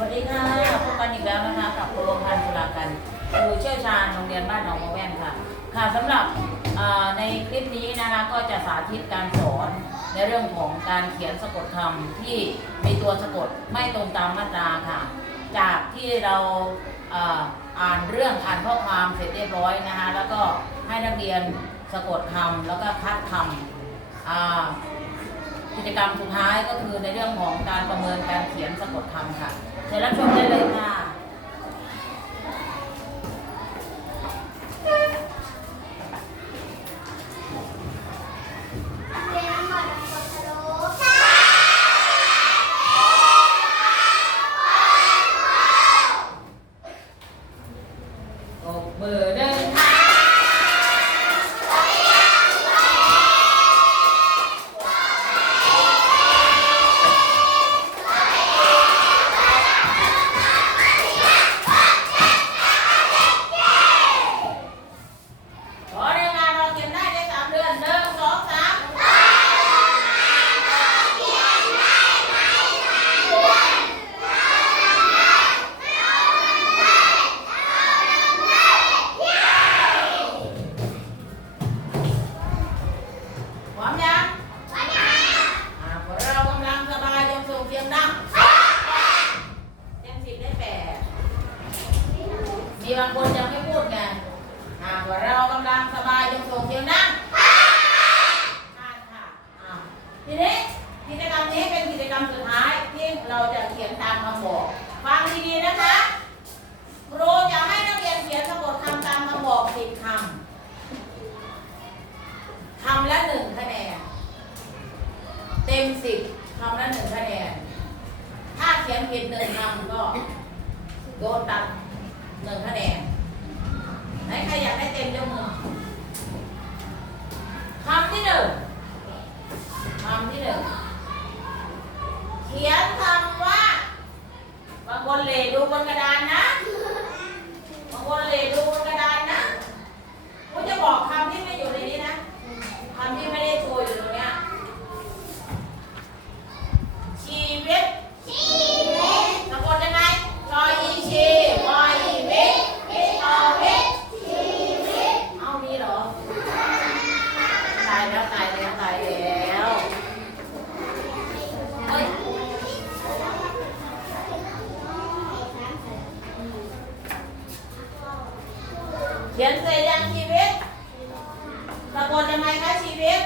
วัสดีค่ะพบกันอีกแล้วนะคะกับครูพันธ์ธุลากันครูเชี่ยวชาญโรงเรียนบ้านหนองมะแว่นค่ะ ค่ะสำหรับเอ่อในคลิปนี้นะคะก็จะสาธิตการสอนในเรื่องของการเขียนสะกดคำที่มีตัวสะกดไม่ตรงตามมาตราค่ะ จากที่เราเอ่ออ่านเรื่องอ่านข้อความเสร็จเรียบร้อยนะคะแล้วก็ให้นักเรียนสะกดคำแล้วก็คัดคำ อ่า จกรรมสุดท้ายก็คือในเรื่องของการประเมินการเขียนสะกดคำค่ะเชิญรับชมได้เลยค่ะ งดีๆนะคะครูจะให้นักเรียนเขียนสะกดคำตามคำบอกสิบคำคำละหนึ่งคะแนน เต็มสิบคำละหนึ่งคะแนน ถ้าเขียนผิดหนึ่งคำก็โดนตัดหนึ่งคะแนนไหนใครอยากได้เต็มยกมือคำที่หนึ่งคำที่หนึ่งเขียนคำว่าบางคนเลดู บนกระดานนะบางคนเลดูบนกระดานนะกูจะบอกคำที่ไม่อยู่ในนี้นะ คำที่ไม่ได้โชว์อยู่ตรงเนี้ยชีวิตสะกดยังไงชออีชีวออีวิทวิทอวิทเอามีเหรอ ตายแล้วตายแล้วตายแล้วเฮ้ยเขียนเสร็จยังชีวิต สะกดยังไงคะชีวิต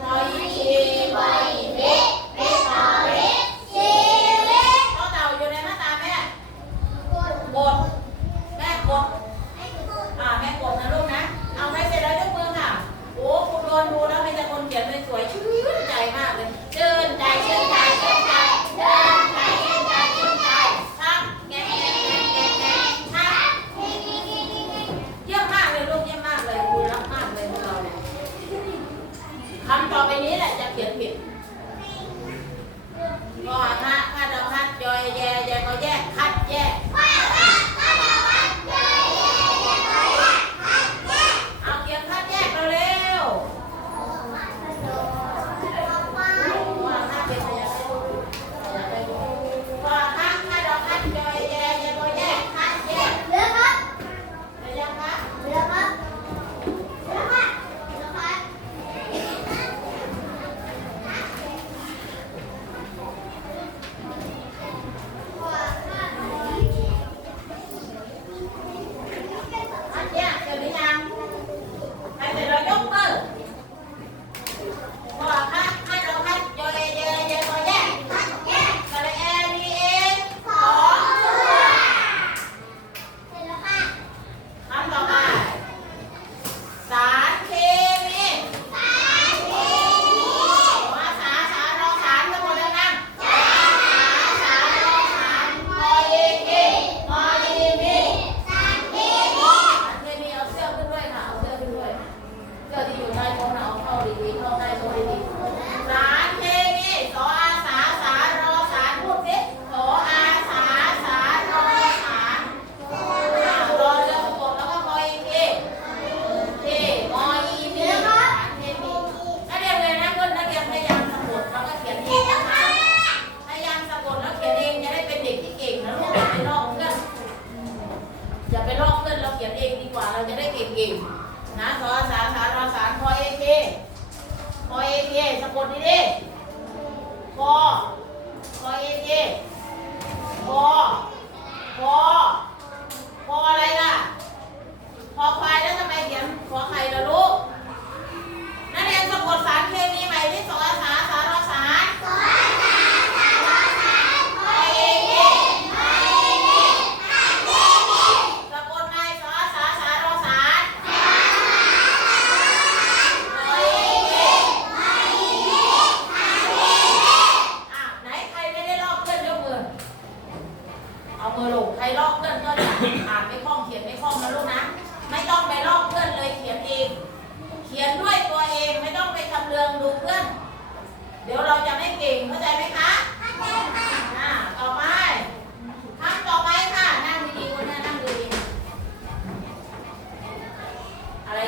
ชออีชีวออีวิทวิทอวิทต่อเต่าอยู่ในหน้าตาแม่กด แ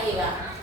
可以的。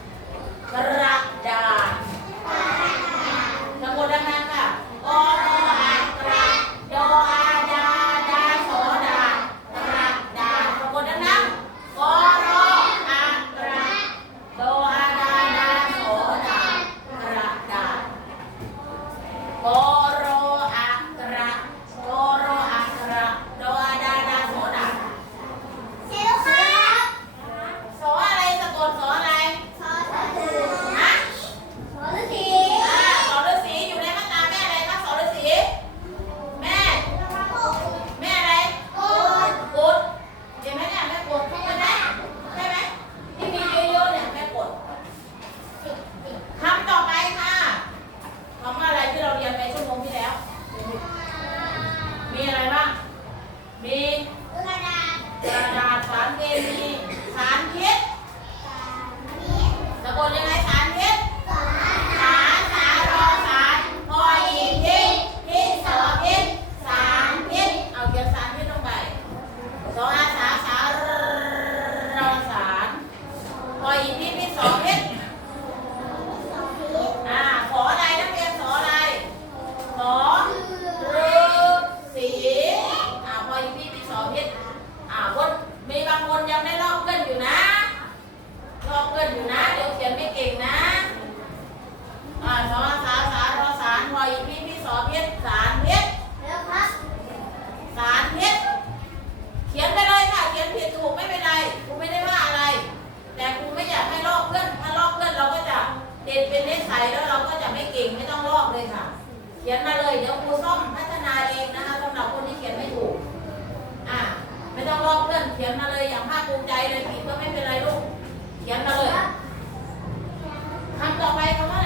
เขียนมาเลยเดี๋ยวครูซ่อมพัฒนาเองนะคะสำหรับคนที่เขียนไม่ถูก อ่าไม่ต้องรอเพื่อนเขียนมาเลยอย่างภาคภูมิใจเลยผิดก็ไม่เป็นไรลูก เขียนมาเลยคำต่อไปคำว่า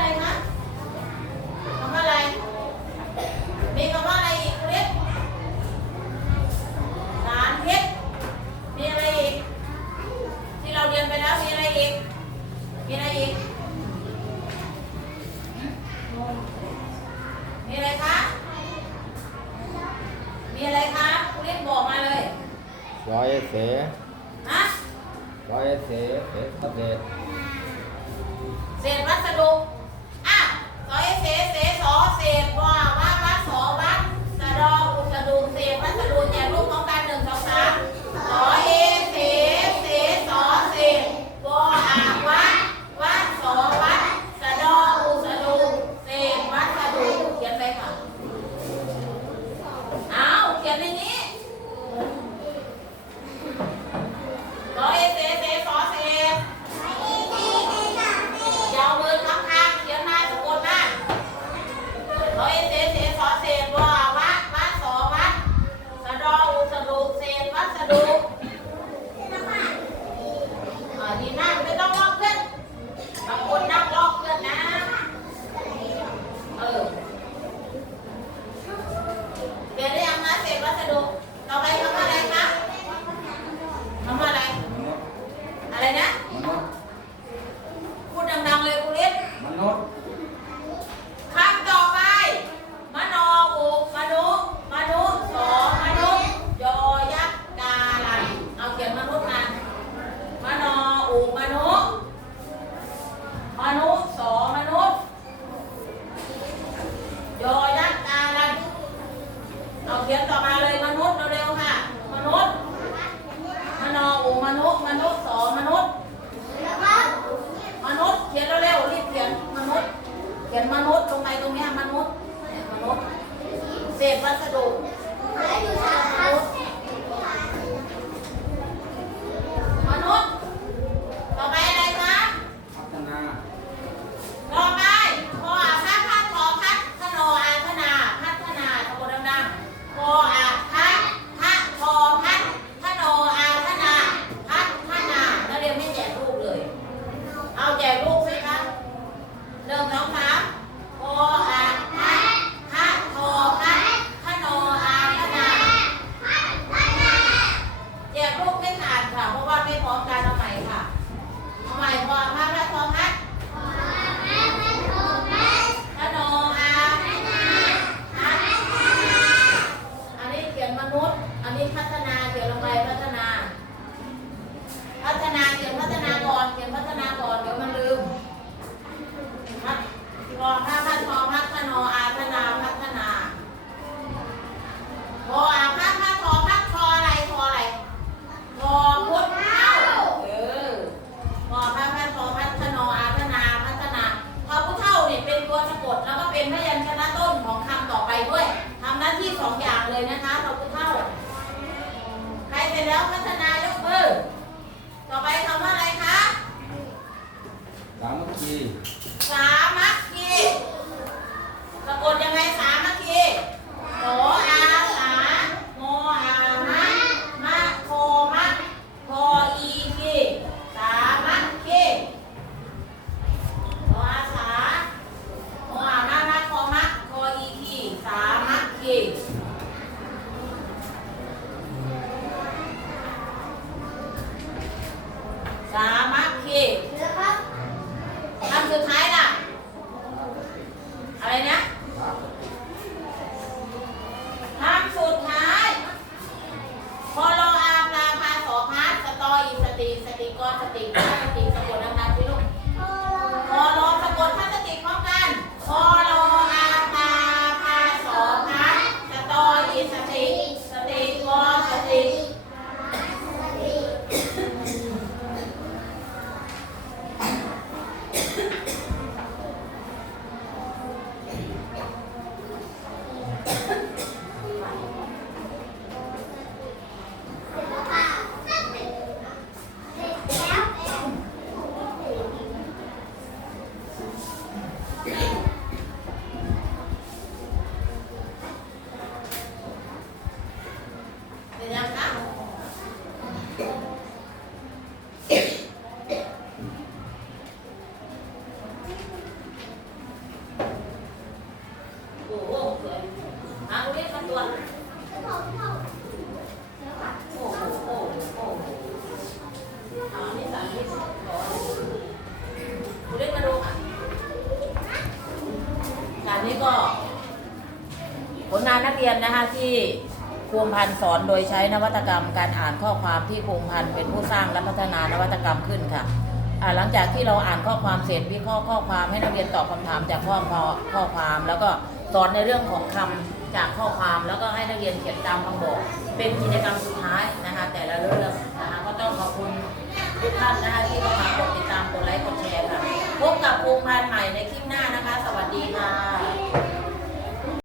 ภูมิพันธ์สอนโดยใช้นวัตกรรม การอ่านข้อความที่ภูมิพันธ์เป็นผู้สร้างและพัฒนานวัตกรรมขึ้นค่ะหลังจากที่เราอ่านข้อความเสร็จวิเคราะห์ข้อความให้นักเรียนตอบคำถามจากข้อข้อความ แล้วก็สอนในเรื่องของคำจากข้อความแล้วก็ให้นักเรียนเขียนตามคำบอก เป็นกิจกรรมสุดท้ายนะคะ แต่ละเรื่องนะคะก็ต้องขอบคุณทุกท่านนะคะที่เข้ามากดติดตามกดไลค์กดแชร์ค่ะพบกับภูมิพันธ์ใหม่ในคลิปหน้านะคะ สวัสดีค่ะ